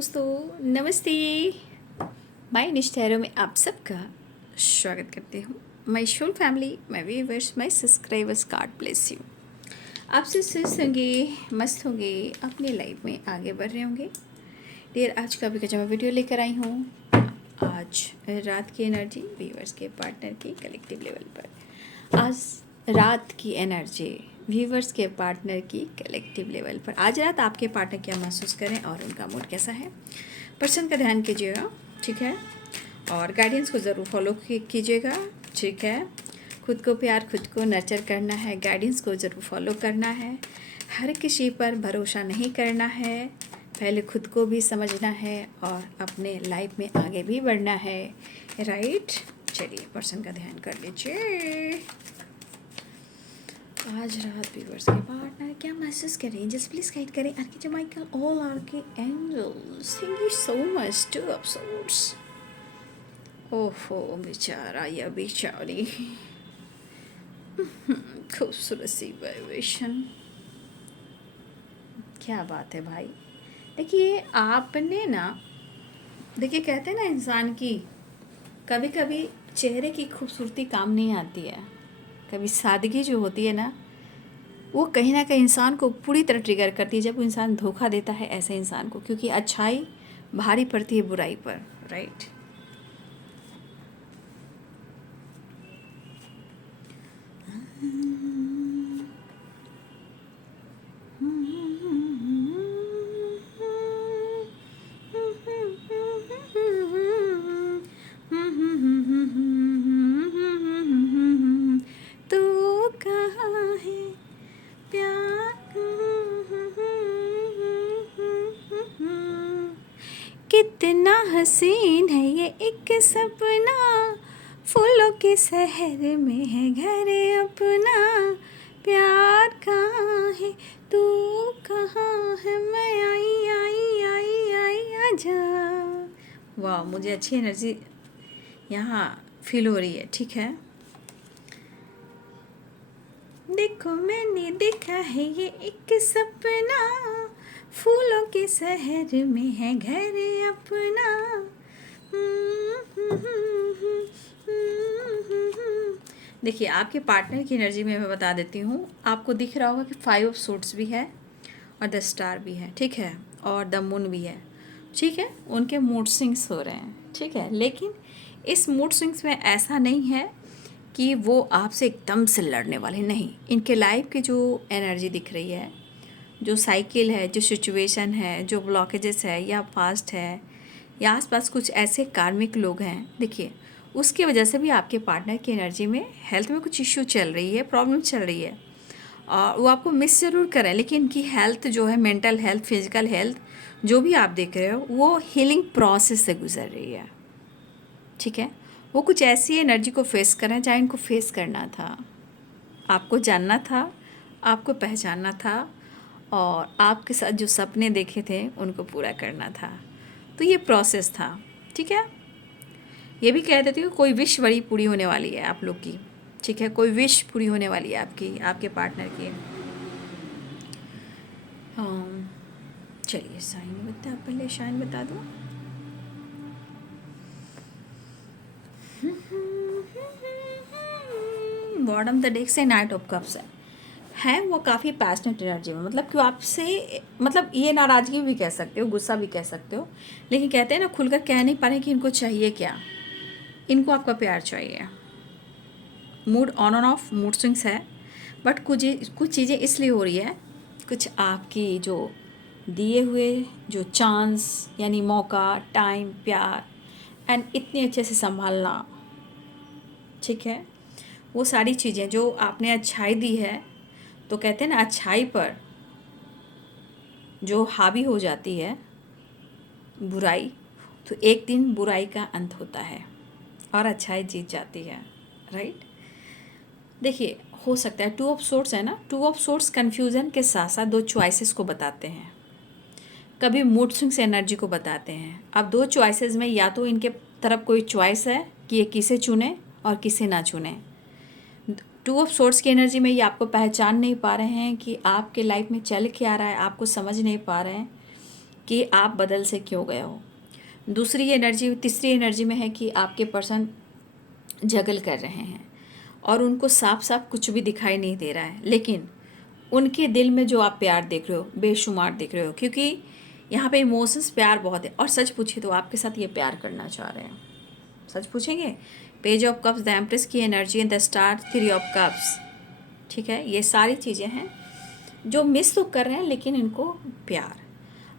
दोस्तों, नमस्ते। माय निष्ठैरों में आप सबका स्वागत करती हूँ। My whole family, my viewers, my subscribers, God bless you. आप सब स्वस्थ होंगे, मस्त होंगे, अपनी लाइफ में आगे बढ़ रहे होंगे। डियर, आज का भी मैं वीडियो लेकर आई हूँ। आज रात की एनर्जी व्यूअर्स के पार्टनर की कलेक्टिव लेवल पर। आज रात की एनर्जी व्यूवर्स के पार्टनर की कलेक्टिव लेवल पर। आज रात आपके पार्टनर क्या महसूस करें और उनका मूड कैसा है, पर्सन का ध्यान कीजिएगा, ठीक है। और गाइडेंस को ज़रूर फॉलो कीजिएगा, ठीक है। खुद को प्यार, खुद को नर्चर करना है, गाइडेंस को ज़रूर फॉलो करना है। हर किसी पर भरोसा नहीं करना है, पहले खुद को भी समझना है और अपने लाइफ में आगे भी बढ़ना है, राइट। चलिए, पर्सन का ध्यान कर लीजिए। आज रात व्यूअर्स के पार्टनर क्या महसूस करें, जस्ट प्लीज गाइड करें। Architect Michael, all archangels, thank you so much. Two of swords. ओहो बेचारा या बेचारी, खूबसूरत सी वाइब्रेशन, क्या बात है भाई। देखिए आपने ना, देखिए कहते हैं ना इंसान की कभी कभी चेहरे की खूबसूरती काम नहीं आती है, कभी सादगी जो होती है ना वो कहीं ना कहीं इंसान को पूरी तरह ट्रिगर करती है जब वो इंसान धोखा देता है ऐसे इंसान को, क्योंकि अच्छाई भारी पड़ती है बुराई पर, राइट। तो कहाँ है प्यार, कितना हसीन है ये एक सपना, फूलों के शहर में है घर अपना। प्यार कहाँ है, तू कहाँ है, मैं आई आई आई आई आजा। वाह, मुझे अच्छी एनर्जी यहाँ फील हो रही है, ठीक है। देखो मैंने देखा है ये एक सपना, फूलों के शहर में है घर अपना। देखिए आपके पार्टनर की एनर्जी में मैं बता देती हूँ, आपको दिख रहा होगा कि 5 ऑफ सूट्स भी है और द स्टार भी है, ठीक है, और द मून भी है, ठीक है। उनके मूड स्विंग्स हो रहे हैं, ठीक है। लेकिन इस मूड स्विंग्स में ऐसा नहीं है कि वो आपसे एकदम से लड़ने वाले, नहीं। इनके लाइफ की जो एनर्जी दिख रही है, जो साइकिल है, जो सिचुएशन है, जो ब्लॉकेजेस है या पास्ट है या आसपास कुछ ऐसे कार्मिक लोग हैं, देखिए उसकी वजह से भी आपके पार्टनर की एनर्जी में हेल्थ में कुछ इश्यू चल रही है, प्रॉब्लम चल रही है और वो आपको मिस ज़रूर करें, लेकिन इनकी हेल्थ जो है, मेंटल हेल्थ, फिजिकल हेल्थ, जो भी आप देख रहे हो वो हीलिंग प्रोसेस से गुजर रही है, ठीक है। वो कुछ ऐसी एनर्जी को फेस कर रहे हैं जहाँ इनको फेस करना था, आपको जानना था, आपको पहचानना था और आपके साथ जो सपने देखे थे उनको पूरा करना था। तो ये प्रोसेस था, ठीक है। ये भी कह देती हूँ कोई विश बड़ी पूरी होने वाली है आप लोग की, ठीक है। कोई विश पूरी होने वाली है आपकी, आपके पार्टनर की। हाँ चलिए, साइन बता, पहले शाइन बता दो। बॉटम द डेक से नाइट ऑफ कप्स है वो काफ़ी पैशनेट एनर्जी में, मतलब क्यों आपसे, मतलब ये नाराज़गी भी कह सकते हो, गुस्सा भी कह सकते हो, लेकिन कहते हैं ना खुलकर कह नहीं पा रहे कि इनको चाहिए क्या। इनको आपका प्यार चाहिए। Mood on and of, mood swings है, बट कुछ चीज़ें इसलिए हो रही है, कुछ आपकी जो दिए हुए जो चांस यानी मौका, टाइम, प्यार एंड इतने अच्छे से संभालना, ठीक है, वो सारी चीज़ें जो आपने अच्छाई दी है, तो कहते हैं ना अच्छाई पर जो हावी हो जाती है बुराई, तो एक दिन बुराई का अंत होता है और अच्छाई जीत जाती है, राइट। देखिए हो सकता है 2 ऑफ सोर्ट्स है ना, 2 ऑफ सोर्ट्स कन्फ्यूज़न के साथ साथ 2 चॉइसेस को बताते हैं, कभी मूड स्विंग्स एनर्जी को बताते हैं। अब 2 चॉइसेस में या तो इनके तरफ कोई चॉइस है कि ये किसे चुने और किसे ना चुने। 2 ऑफ सोर्ट्स की एनर्जी में ये आपको पहचान नहीं पा रहे हैं कि आपके लाइफ में चल क्या रहा है, आपको समझ नहीं पा रहे हैं कि आप बदल से क्यों गए हो। दूसरी एनर्जी, तीसरी एनर्जी में है कि आपके पर्सन जगल कर रहे हैं और उनको साफ साफ कुछ भी दिखाई नहीं दे रहा है, लेकिन उनके दिल में जो आप प्यार देख रहे हो बेशुमार देख रहे हो, क्योंकि यहाँ पे इमोशंस प्यार बहुत है। और सच पूछे तो आपके साथ ये प्यार करना चाह रहे हैं। सच पूछेंगे, page of cups, the empress की energy and the star, three of cups, ठीक है, ये सारी चीज़ें हैं जो मिस तो कर रहे हैं लेकिन इनको प्यार।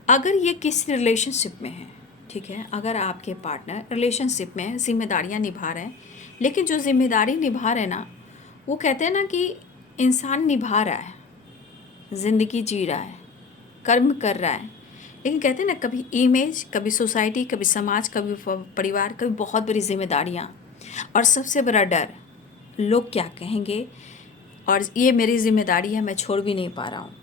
अगर ये किसी रिलेशनशिप में है, ठीक है, अगर आपके पार्टनर रिलेशनशिप में जिम्मेदारियाँ निभा रहे हैं, लेकिन जो जिम्मेदारी निभा रहे हैं ना, वो कहते हैं ना कि इंसान निभा रहा है, ज़िंदगी जी रहा है, कर्म कर रहा है, लेकिन कहते हैं ना कभी इमेज, कभी सोसाइटी, कभी समाज, कभी परिवार, कभी बहुत बड़ी जिम्मेदारियाँ, और सबसे बड़ा डर लोग क्या कहेंगे, और ये मेरी जिम्मेदारी है, मैं छोड़ भी नहीं पा रहा हूँ।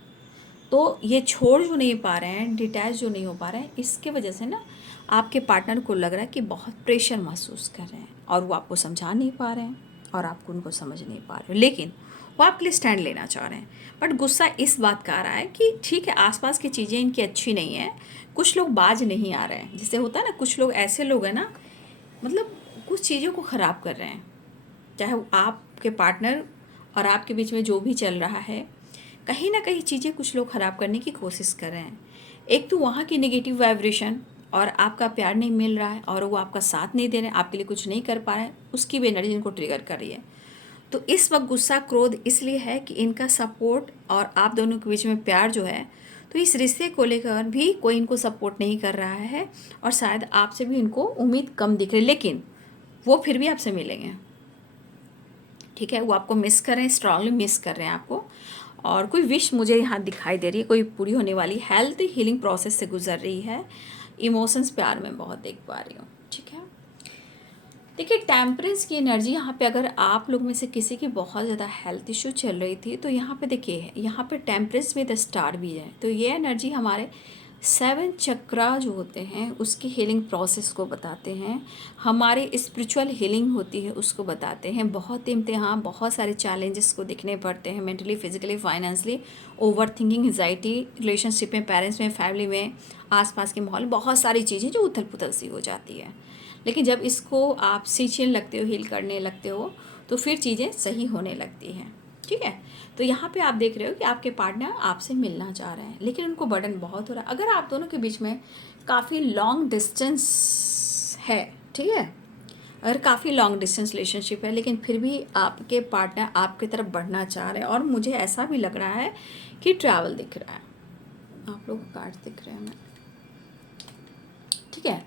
तो ये छोड़ जो नहीं पा रहे हैं, डिटैच जो नहीं हो पा रहे हैं, इसके वजह से ना आपके पार्टनर को लग रहा है कि बहुत प्रेशर महसूस कर रहे हैं और वो आपको समझा नहीं पा रहे हैं और आपको उनको समझ नहीं पा रहे हो, लेकिन वो आपके लिए स्टैंड लेना चाह रहे हैं। बट गुस्सा इस बात का आ रहा है कि ठीक है, आसपास की चीज़ें इनकी अच्छी नहीं है, कुछ लोग बाज नहीं आ रहे हैं, जिससे होता है ना, कुछ लोग ऐसे लोग हैं ना, मतलब कुछ चीज़ों को ख़राब कर रहे हैं, चाहे वो आपके पार्टनर और आपके बीच में जो भी चल रहा है, कहीं ना कहीं चीज़ें कुछ लोग ख़राब करने की कोशिश कर रहे हैं। एक तो वहाँ की नेगेटिव वाइब्रेशन और आपका प्यार नहीं मिल रहा है और वो आपका साथ नहीं दे रहे हैं, आपके लिए कुछ नहीं कर पा रहे हैं, उसकी भी एनर्जी इनको ट्रिगर कर रही है। तो इस वक्त गुस्सा क्रोध इसलिए है कि इनका सपोर्ट और आप दोनों के बीच में प्यार जो है, तो इस रिश्ते को लेकर भी कोई इनको सपोर्ट नहीं कर रहा है और शायद आपसे भी इनको उम्मीद कम दिख रही है, लेकिन वो फिर भी आपसे मिलेंगे, ठीक है, वो आपको मिस कर रहे हैं, स्ट्रांगली मिस कर रहे हैं आपको। और कोई विश मुझे यहाँ दिखाई दे रही है, कोई पूरी होने वाली हेल्थ हीलिंग प्रोसेस से गुजर रही है, इमोशंस प्यार में बहुत देख पा रही हूँ, ठीक है। देखिए टेम्परेंस की एनर्जी यहाँ पे, अगर आप लोग में से किसी की बहुत ज़्यादा हेल्थ इशू चल रही थी, तो यहाँ पे देखिए, यहाँ पे टेम्परेंस विद स्टार भी है, तो ये एनर्जी हमारे 7 चक्रा जो होते हैं उसकी हीलिंग प्रोसेस को बताते हैं, हमारी स्पिरिचुअल हीलिंग होती है उसको बताते हैं। बहुत इम्तिहान, बहुत सारे चैलेंजेस को दिखने पड़ते हैं, mentally, physically, financially, over thinking, anxiety, relationship में, पेरेंट्स में, फैमिली में, आसपास के माहौल, बहुत सारी चीज़ें जो उथल पुथल सी हो जाती है। लेकिन जब इसको आप सींचने लगते हो, हील करने लगते हो, तो फिर चीज़ें सही होने लगती हैं, ठीक है। तो यहाँ पे आप देख रहे हो कि आपके पार्टनर आपसे मिलना चाह रहे हैं, लेकिन उनको बर्डन बहुत हो रहा है। अगर आप दोनों के बीच में काफ़ी लॉन्ग डिस्टेंस है, ठीक है, अगर काफ़ी लॉन्ग डिस्टेंस रिलेशनशिप है, लेकिन फिर भी आपके पार्टनर आपकी तरफ बढ़ना चाह रहे हैं, और मुझे ऐसा भी लग रहा है कि ट्रैवल दिख रहा है, आप लोग कार्ड दिख रहे हैं मैं, ठीक है।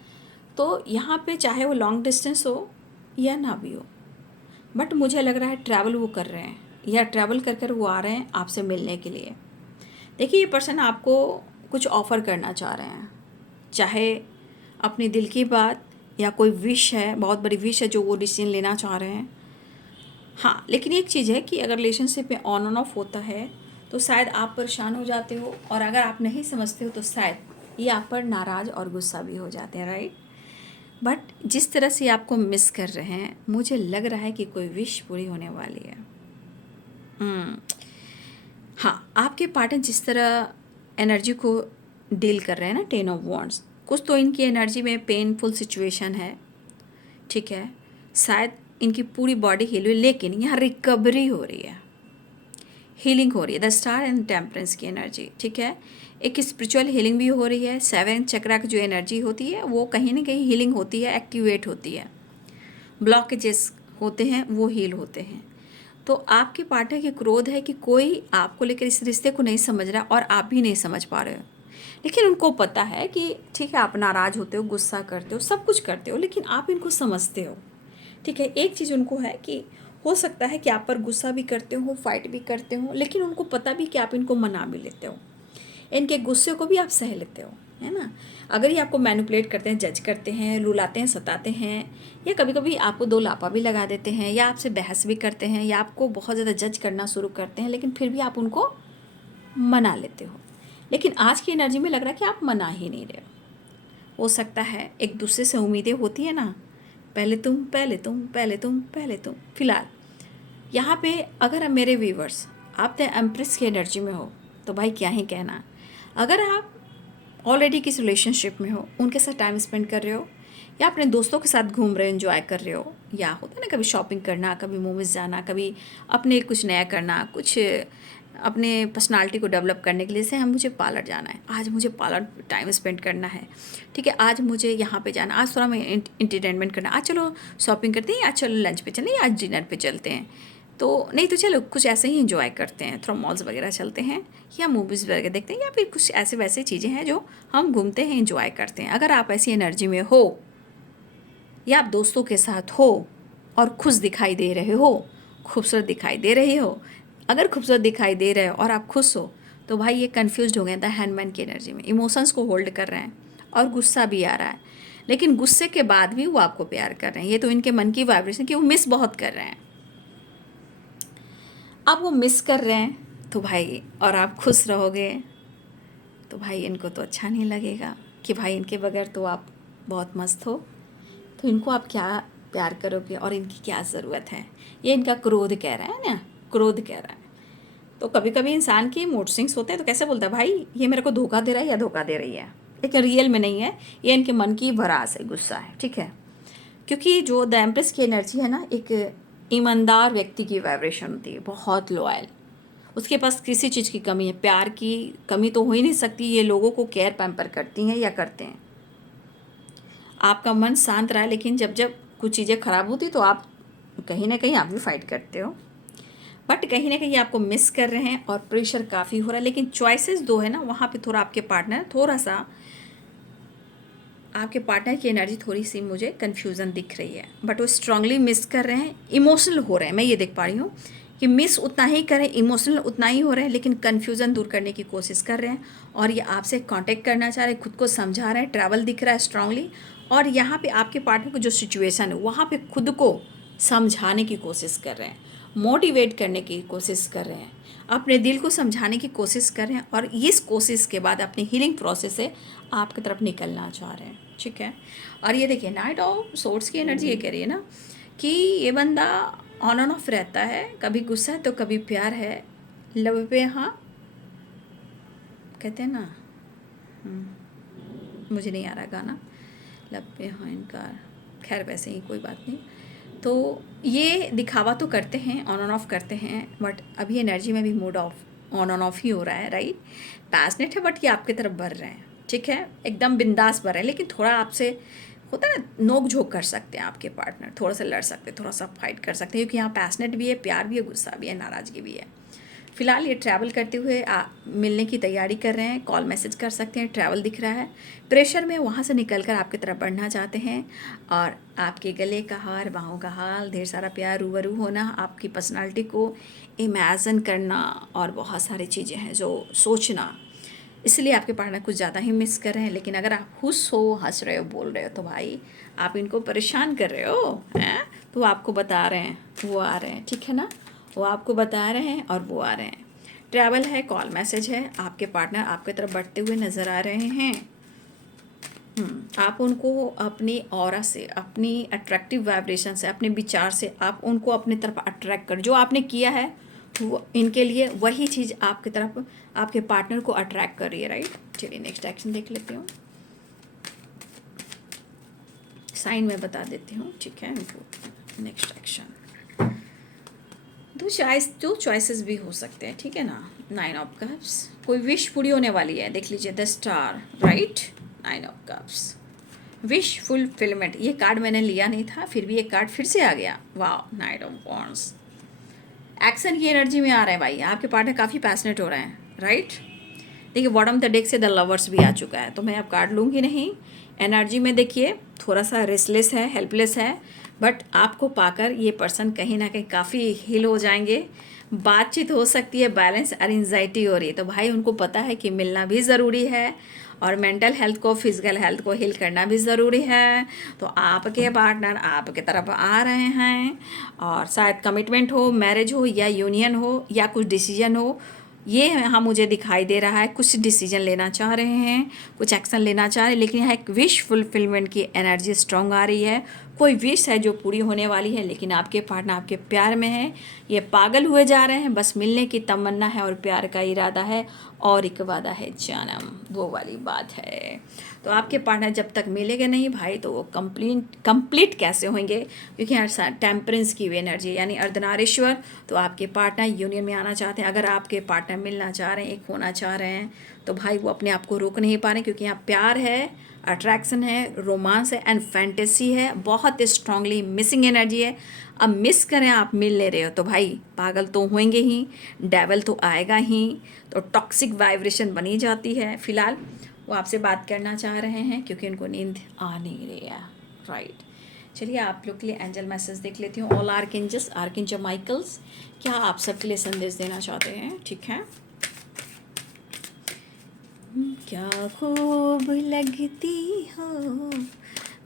तो यहाँ पे चाहे वो लॉन्ग डिस्टेंस हो या ना भी हो, बट मुझे लग रहा है ट्रैवल वो कर रहे हैं, या ट्रैवल कर कर वो आ रहे हैं आपसे मिलने के लिए। देखिए ये पर्सन आपको कुछ ऑफ़र करना चाह रहे हैं, चाहे अपनी दिल की बात या कोई विश है, बहुत बड़ी विश है जो वो डिसीजन लेना चाह रहे हैं। हाँ, लेकिन एक चीज़ है कि अगर रिलेशनशिप में ऑन एंड ऑफ होता है तो शायद आप परेशान हो जाते हो, और अगर आप नहीं समझते हो तो शायद ये आप पर नाराज़ और गुस्सा भी हो जाते हैं, राइट। बट जिस तरह से आपको मिस कर रहे हैं, मुझे लग रहा है कि कोई विश पूरी होने वाली है। हाँ, आपके पार्टनर जिस तरह एनर्जी को डील कर रहे हैं ना, 10 ऑफ वॉन्ड्स, कुछ तो इनकी एनर्जी में पेनफुल सिचुएशन है, ठीक है, शायद इनकी पूरी बॉडी हील हुई, लेकिन यहाँ रिकवरी हो रही है, हीलिंग हो रही है, द स्टार एंड टेम्परेंस की एनर्जी, ठीक है। एक स्पिरिचुअल हीलिंग भी हो रही है, 7 चक्रा की जो एनर्जी होती है वो कहीं ना कहीं हीलिंग होती है, एक्टिवेट होती है, ब्लॉकेजेस होते हैं वो हील होते हैं। तो आपके पार्टनर की क्रोध है कि कोई आपको लेकर इस रिश्ते को नहीं समझ रहा और आप भी नहीं समझ पा रहे हो, लेकिन उनको पता है कि ठीक है, आप नाराज़ होते हो, गुस्सा करते हो, सब कुछ करते हो, लेकिन आप इनको समझते हो, ठीक है। एक चीज़ उनको है कि हो सकता है कि आप पर गुस्सा भी करते हो, फाइट भी करते हो, लेकिन उनको पता भी कि आप इनको मना भी लेते हो, इनके गुस्से को भी आप सह लेते हो, है ना। अगर ये आपको मैनिपुलेट करते हैं, जज करते हैं, रुलाते हैं, सताते हैं, या कभी कभी आपको दो लापा भी लगा देते हैं, या आपसे बहस भी करते हैं, या आपको बहुत ज़्यादा जज करना शुरू करते हैं, लेकिन फिर भी आप उनको मना लेते हो। लेकिन आज की एनर्जी में लग रहा है कि आप मना ही नहीं रहे हो सकता है एक दूसरे से उम्मीदें होती है ना, पहले तुम, पहले तुम, पहले तुम, पहले तुम। फिलहाल यहाँ पे अगर आप मेरे व्यूवर्स, आप द एम्प्रेस की एनर्जी में हो, तो भाई क्या ही कहना। अगर आप ऑलरेडी किस रिलेशनशिप में हो, उनके साथ टाइम स्पेंड कर रहे हो, या अपने दोस्तों के साथ घूम रहे हो, एंजॉय कर रहे हो, या होता है ना कभी शॉपिंग करना, कभी मूवीज़ जाना, कभी अपने कुछ नया करना, कुछ अपने पर्सनालिटी को डेवलप करने के लिए से हम मुझे पार्लर जाना है, आज मुझे पार्लर टाइम स्पेंड करना है, ठीक है, आज मुझे यहाँ पे जाना, आज थोड़ा मैं इंटरटेनमेंट करना, आज चलो शॉपिंग करते हैं, आज चलो लंच पे चलें, आज डिनर पे चलते हैं, तो नहीं तो चलो कुछ ऐसे ही इंजॉय करते हैं, थोड़ा मॉल्स वगैरह चलते हैं या मूवीज़ वगैरह देखते हैं, या फिर कुछ ऐसे वैसे चीज़ें हैं जो हम घूमते हैं, इंजॉय करते हैं। अगर आप ऐसी एनर्जी में हो या आप दोस्तों के साथ हो और खुश दिखाई दे रहे हो, खूबसूरत दिखाई दे रही हो, अगर खूबसूरत दिखाई दे रहे हो और आप खुश हो, तो भाई ये कन्फ्यूज़ हो गए द हैंडमैन की एनर्जी में, इमोशंस को होल्ड कर रहे हैं और गुस्सा भी आ रहा है, लेकिन गुस्से के बाद भी वो आपको प्यार कर रहे हैं। ये तो इनके मन की वाइब्रेशन कि वो मिस बहुत कर रहे हैं। अब वो मिस कर रहे हैं तो भाई, और आप खुश रहोगे तो भाई इनको तो अच्छा नहीं लगेगा कि भाई इनके बगैर तो आप बहुत मस्त हो, तो इनको आप क्या प्यार करोगे और इनकी क्या ज़रूरत है। ये इनका क्रोध कह रहा है ना, क्रोध कह रहा है। तो कभी कभी इंसान की मूड स्विंग्स होते हैं, तो कैसे बोलता है भाई ये मेरे को धोखा दे रहा है या धोखा दे रही है, लेकिन रियल में नहीं है, ये इनके मन की भड़ास है, गुस्सा है, ठीक है। क्योंकि जो द एम्प्रेस की एनर्जी है ना, एक ईमानदार व्यक्ति की वाइब्रेशन होती है, बहुत लॉयल, उसके पास किसी चीज़ की कमी है, प्यार की कमी तो हो ही नहीं सकती। ये लोगों को केयर पैम्पर करती हैं या करते हैं। आपका मन शांत रहा, लेकिन जब जब कुछ चीज़ें ख़राब होती तो आप कहीं ना कहीं आप भी फाइट करते हो, बट कहीं ना कहीं आपको मिस कर रहे हैं और प्रेशर काफ़ी हो रहा है। लेकिन चॉइसेस दो है ना, वहाँ पे थोड़ा आपके पार्टनर थोड़ा सा, आपके पार्टनर की एनर्जी थोड़ी सी मुझे कन्फ्यूज़न दिख रही है, बट वो स्ट्रांगली मिस कर रहे हैं, इमोशनल हो रहे हैं। मैं ये देख पा रही हूँ कि मिस उतना ही करें, इमोशनल उतना ही हो रहे हैं, लेकिन कन्फ्यूज़न दूर करने की कोशिश कर रहे हैं और ये आपसे कांटेक्ट करना चाह रहे हैं, खुद को समझा रहे हैं, ट्रैवल दिख रहा है स्ट्रांगली। और यहाँ पे आपके पार्टनर को जो सिचुएशन है वहाँ पे खुद को समझाने की कोशिश कर रहे हैं, मोटिवेट करने की कोशिश कर रहे हैं, अपने दिल को समझाने की कोशिश कर रहे हैं, और इस कोशिश के बाद अपनी हीलिंग प्रोसेस से आपकी तरफ निकलना चाह रहे हैं, ठीक है। और ये देखिए नाइट ऑफ सोर्ड्स की एनर्जी ये कह रही है ना कि ये बंदा ऑन एंड ऑफ रहता है, कभी गुस्सा है तो कभी प्यार है, लव पे हाँ कहते हैं ना, मुझे नहीं आ रहा गाना, लब पे हाँ इनकार, खैर वैसे ही कोई बात नहीं। तो ये दिखावा तो करते हैं, ऑन एंड ऑफ करते हैं, बट अभी एनर्जी में भी mood off on and off ही हो रहा है, राइट। पैशनेट है बट ये आपकी तरफ बढ़ रहे हैं, ठीक है, एकदम बिंदास बढ़ रहे हैं, लेकिन थोड़ा आपसे होता है ना, नोक झोंक कर सकते हैं आपके पार्टनर, थोड़ा सा लड़ सकते हैं, थोड़ा सा फाइट कर सकते हैं, क्योंकि यहाँ पैशनेट भी है, प्यार भी है, गुस्सा भी है, नाराज़गी भी है। फ़िलहाल ये ट्रैवल करते हुए मिलने की तैयारी कर रहे हैं, कॉल मैसेज कर सकते हैं, ट्रैवल दिख रहा है, प्रेशर में वहाँ से निकलकर आपकी तरफ बढ़ना चाहते हैं, और आपके गले का हार, बाहों का हाल, ढेर सारा प्यार, रूबरू होना, आपकी पर्सनालिटी को इमेजिन करना, और बहुत सारी चीज़ें हैं जो सोचना, इसलिए आपके पार्टनर कुछ ज़्यादा ही मिस कर रहे हैं। लेकिन अगर आप खुश हो, हंस रहे हो, बोल रहे हो, तो भाई आप इनको परेशान कर रहे हो, हैं, तो आपको बता रहे हैं, वो आ रहे हैं, ठीक है ना, वो आपको बता रहे हैं और वो आ रहे हैं। ट्रैवल है, कॉल मैसेज है, आपके पार्टनर आपकी तरफ बढ़ते हुए नज़र आ रहे हैं। आप उनको अपनी ऑरा से, अपनी अट्रैक्टिव वाइब्रेशन से, अपने विचार से आप उनको अपनी तरफ अट्रैक्ट कर, जो आपने किया है वो इनके लिए वही चीज़ आपकी तरफ, आपके पार्टनर को अट्रैक्ट कर रही है, राइट। चलिए नेक्स्ट एक्शन देख लेती हूँ, साइन में बता देती हूँ, ठीक है। नेक्स्ट एक्शन, दो चॉइसेस भी हो सकते हैं, ठीक है ना। 9 ऑफ कप्स, कोई विश पूरी होने वाली है, देख लीजिए, the star, right. 9 of cups, wish fulfilment, ये कार्ड मैंने लिया नहीं था, फिर भी ये कार्ड फिर से आ गया, वाह। नाइट ऑफ वॉन्ड्स, एक्शन की एनर्जी में आ रहे हैं भाई, आपके पार्टनर काफ़ी पैशनेट हो रहे हैं, राइट। देखिए बॉटम द डेक से द लवर्स भी आ चुका है, तो मैं अब कार्ड लूँगी नहीं। एनर्जी में देखिए थोड़ा सा रेस्टलेस है, हेल्पलेस है, बट आपको पाकर ये पर्सन कहीं ना कहीं काफ़ी हील हो जाएंगे, बातचीत हो सकती है, बैलेंस और एंजाइटी हो रही है, तो भाई उनको पता है कि मिलना भी ज़रूरी है, और मेंटल हेल्थ को, फिजिकल हेल्थ को हील करना भी ज़रूरी है। तो आपके पार्टनर आपके तरफ आ रहे हैं, और शायद कमिटमेंट हो, मैरिज हो, या यूनियन हो, या कुछ डिसीजन हो, ये यहाँ मुझे दिखाई दे रहा है। कुछ डिसीजन लेना चाह रहे हैं, कुछ एक्शन लेना चाह रहे हैं, लेकिन यहाँ एक विश फुलफिलमेंट की एनर्जी स्ट्रॉन्ग आ रही है, कोई विश है जो पूरी होने वाली है, लेकिन आपके पार्टनर आपके प्यार में है, ये पागल हुए जा रहे हैं, बस मिलने की तमन्ना है और प्यार का इरादा है और एक वादा है जन्म, वो वाली बात है। तो आपके पार्टनर जब तक मिलेंगे नहीं भाई तो वो कंप्लीट कैसे होंगे, क्योंकि यहाँ टेम्परेंस की एनर्जी यानी अर्धनारीश्वर। तो आपके पार्टनर यूनियन में आना चाहते हैं। अगर आपके पार्टनर मिलना चाह रहे हैं, एक होना चाह रहे हैं, तो भाई वो अपने आप को रोक नहीं पा रहे, क्योंकि यहाँ प्यार है, अट्रैक्शन है, रोमांस है एंड फैंटेसी है, बहुत स्ट्रांगली मिसिंग एनर्जी है। अब मिस करें, आप मिल ले रहे हो तो भाई पागल तो होंगे ही, डेवल तो आएगा ही, तो टॉक्सिक वाइब्रेशन बनी जाती है। फिलहाल वो आपसे बात करना चाह रहे हैं क्योंकि उनको नींद आ नहीं रही है, राइट। चलिए आप लोग के लिए एंजल मैसेज देख लेती हूँ। ऑल आर्कएंजल्स, आर्कएंजल माइकल्स क्या आप सबके लिए संदेश देना चाहते हैं, ठीक है। क्या खूब लगती हो,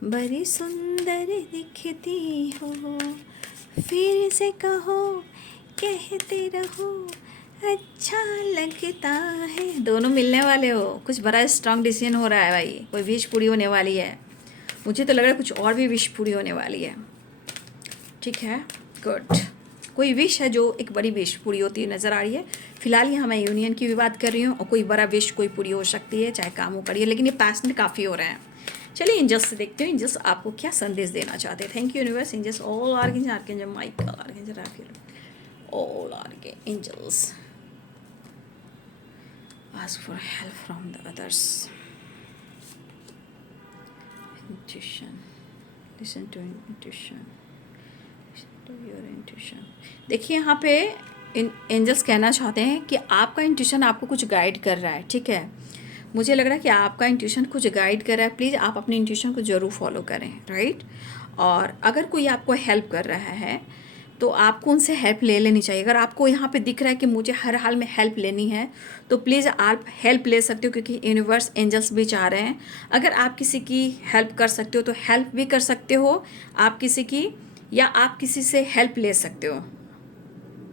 बड़ी सुंदर दिखती हो, फिर से कहो, कहते रहो, अच्छा लगता है। दोनों मिलने वाले हो, कुछ बड़ा स्ट्रांग डिसीजन हो रहा है भाई, कोई विश पूरी होने वाली है। मुझे तो लग रहा है कुछ और भी विश पूरी होने वाली है, ठीक है, गुड। कोई विश है जो एक बड़ी विश पूरी होती है नज़र आ रही है। फिलहाल यहाँ मैं यूनियन की भी बात कर रही हूँ, और कोई बड़ा विश कोई पूरी हो सकती है, चाहे काम हो करिए, लेकिन ये पैशनेट काफ़ी हो रहे हैं। चलिए एंजल्स से देखते हो, एंजल्स आपको क्या संदेश देना चाहते हैं। Thank you universe, angels, all archangel Michael, archangel Raphael, all archangels, ask for help from the others. Intuition, listen to intuition, listen to your intuition. देखिए यहाँ पे एंजल्स कहना चाहते हैं कि आपका इंट्यूशन आपको कुछ गाइड कर रहा है, ठीक है। मुझे लग रहा है कि आपका इंट्यूशन कुछ गाइड कर रहा है। प्लीज़ आप अपने इंट्यूशन को ज़रूर फॉलो करें, राइट। और अगर कोई आपको हेल्प कर रहा है तो आपको उनसे हेल्प ले लेनी चाहिए। अगर आपको यहाँ पे दिख रहा है कि मुझे हर हाल में हेल्प लेनी है, तो प्लीज़ आप हेल्प ले सकते हो, क्योंकि यूनिवर्स एंजल्स भी चाह रहे हैं। अगर आप किसी की हेल्प कर सकते हो तो हेल्प भी कर सकते हो आप किसी की, या आप किसी से हेल्प ले सकते हो,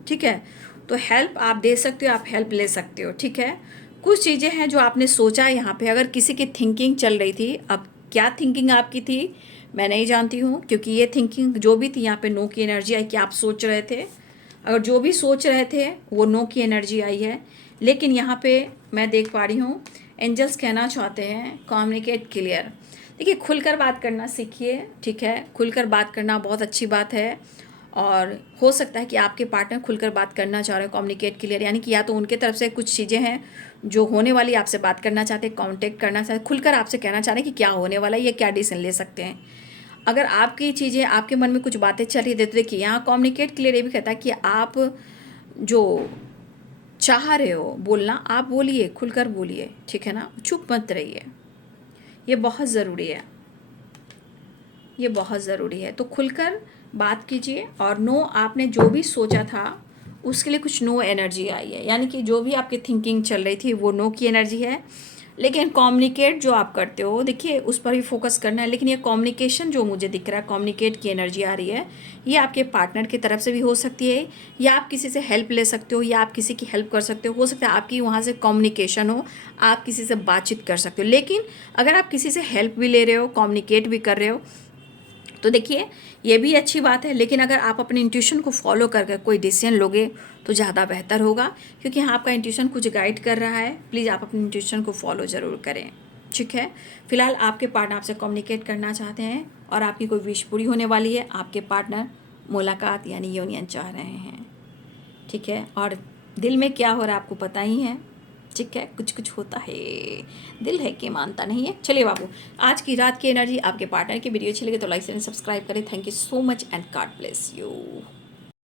ठीक है। तो हेल्प आप दे सकते हो, आप हेल्प ले सकते हो, ठीक है। कुछ चीज़ें हैं जो आपने सोचा है यहाँ पे, अगर किसी की थिंकिंग चल रही थी, अब क्या थिंकिंग आपकी थी मैं नहीं जानती हूँ, क्योंकि ये थिंकिंग जो भी थी यहाँ पे नो की एनर्जी आई कि आप सोच रहे थे। अगर जो भी सोच रहे थे वो नो की एनर्जी आई है। लेकिन यहाँ पे मैं देख पा रही हूँ एंजल्स कहना चाहते हैं कम्युनिकेट क्लियर। देखिए खुलकर बात करना सीखिए, ठीक है। खुलकर बात करना बहुत अच्छी बात है, और हो सकता है कि आपके पार्टनर खुलकर बात करना चाह रहे हो, कम्युनिकेट क्लियर, यानी कि या तो उनके तरफ से कुछ चीज़ें हैं जो होने वाली, आपसे बात करना चाहते हैं, कांटेक्ट करना चाहते हैं, खुलकर आपसे कहना चाह रहे हैं कि क्या होने वाला है या क्या डिसीजन ले सकते हैं। अगर आपकी चीज़ें, आपके मन में कुछ बातें चल रही थी, तो देखिए यहाँ कम्युनिकेट क्लियर ये भी कहता है कि आप जो चाह रहे हो बोलना, आप बोलिए, खुलकर बोलिए, ठीक है ना, चुप मत रहिए। ये बहुत ज़रूरी है, ये बहुत ज़रूरी है। तो खुलकर बात कीजिए। और नो, आपने जो भी सोचा था उसके लिए कुछ नो एनर्जी आई है, यानी कि जो भी आपकी थिंकिंग चल रही थी वो नो की एनर्जी है। लेकिन कम्युनिकेट जो आप करते हो, देखिए उस पर भी फोकस करना है। लेकिन ये कम्युनिकेशन जो मुझे दिख रहा है, कम्युनिकेट की एनर्जी आ रही है, ये आपके पार्टनर की तरफ से भी हो सकती है, या आप किसी से हेल्प ले सकते हो, या आप किसी की हेल्प कर सकते हो सकता है आपकी वहाँ से कम्युनिकेशन हो, आप किसी से बातचीत कर सकते हो। लेकिन अगर आप किसी से हेल्प भी ले रहे हो, कम्युनिकेट भी कर रहे हो, तो देखिए ये भी अच्छी बात है। लेकिन अगर आप अपने इंट्यूशन को फॉलो करके कोई डिसीजन लोगे तो ज़्यादा बेहतर होगा, क्योंकि हाँ आपका इंट्यूशन कुछ गाइड कर रहा है। प्लीज़ आप अपने इंट्यूशन को फॉलो ज़रूर करें, ठीक है। फिलहाल आपके पार्टनर आपसे कम्युनिकेट करना चाहते हैं और आपकी कोई विश पूरी होने वाली है। आपके पार्टनर मुलाकात यानी यूनियन चाह रहे हैं, ठीक है। और दिल में क्या हो रहा है आपको पता ही है, ठीक है। कुछ कुछ होता है, दिल है कि मानता नहीं है। चलिए बाबू, आज की रात की एनर्जी आपके पार्टनर की वीडियो अच्छी लगे तो लाइक एंड सब्सक्राइब करें। Thank you so much and God bless you.